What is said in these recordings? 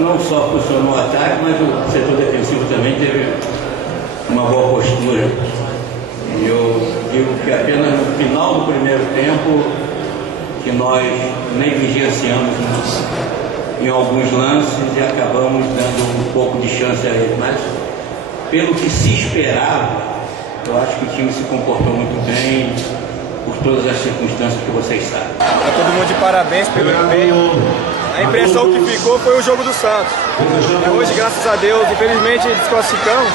não só funcionou o ataque, mas o setor defensivo também teve uma boa postura. E eu digo que apenas no final do primeiro tempo que nós negligenciamos em alguns lances e acabamos dando um pouco de chance a ele. Mas pelo que se esperava, eu acho que o time se comportou muito bem por todas as circunstâncias que vocês sabem. Tá todo mundo de parabéns pelo empenho. A impressão que ficou foi o jogo do Santos. Hoje, graças a Deus, infelizmente desclassificamos,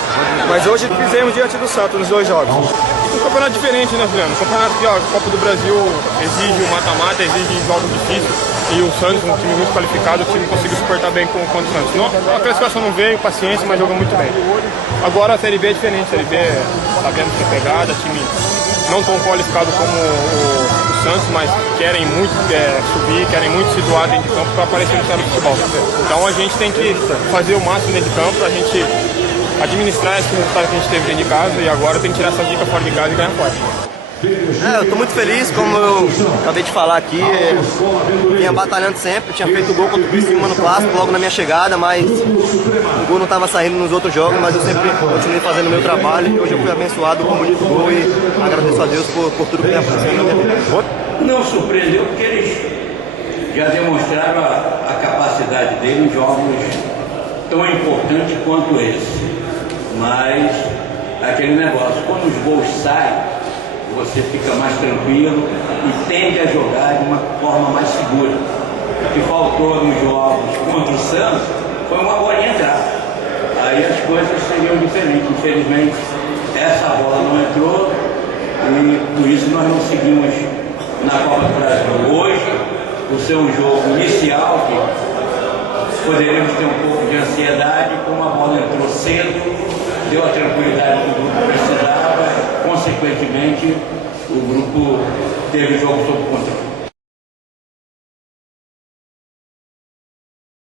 mas hoje fizemos diante do Santos nos dois jogos. Um campeonato diferente, né, Juliano? Um campeonato que, ó, a Copa do Brasil exige o mata-mata, exige jogos difíceis. E o Santos, um time muito qualificado, o time conseguiu suportar bem com o Santos. Não, a classificação não veio, paciência, mas jogou muito bem. Agora a Série B é diferente, a Série B sabendo que é pegada, time não tão qualificado como o Santos, mas querem muito subir, querem muito se doar dentro de campo para aparecer no cenário do futebol. Então a gente tem que fazer o máximo dentro de campo para a gente administrar esse resultado que a gente teve dentro de casa e agora tem que tirar essa dica fora de casa e ganhar forte. Eu estou muito feliz, como eu acabei de falar aqui, vinha batalhando sempre, tinha feito gol contra o Criciúma no Clássico, logo na minha chegada, mas o gol não estava saindo nos outros jogos, mas eu sempre continuei fazendo o meu trabalho e hoje eu fui abençoado com um bonito gol e agradeço a Deus por tudo que tem acontecido na minha vida. Não surpreendeu porque eles já demonstraram a capacidade deles em jogos tão importantes quanto esse, mas aquele negócio, quando os gols saem, você fica mais tranquilo e tende a jogar de uma forma mais segura. O que faltou nos jogos contra o Santos foi uma bolinha entrar. Aí as coisas seriam diferentes. Infelizmente, essa bola não entrou e por isso nós não seguimos na Copa do Brasil. Hoje, por ser um jogo inicial, que poderíamos ter um pouco de ansiedade, como a bola entrou cedo, deu a tranquilidade que o grupo precisava, consequentemente o grupo teve o jogo sob controle.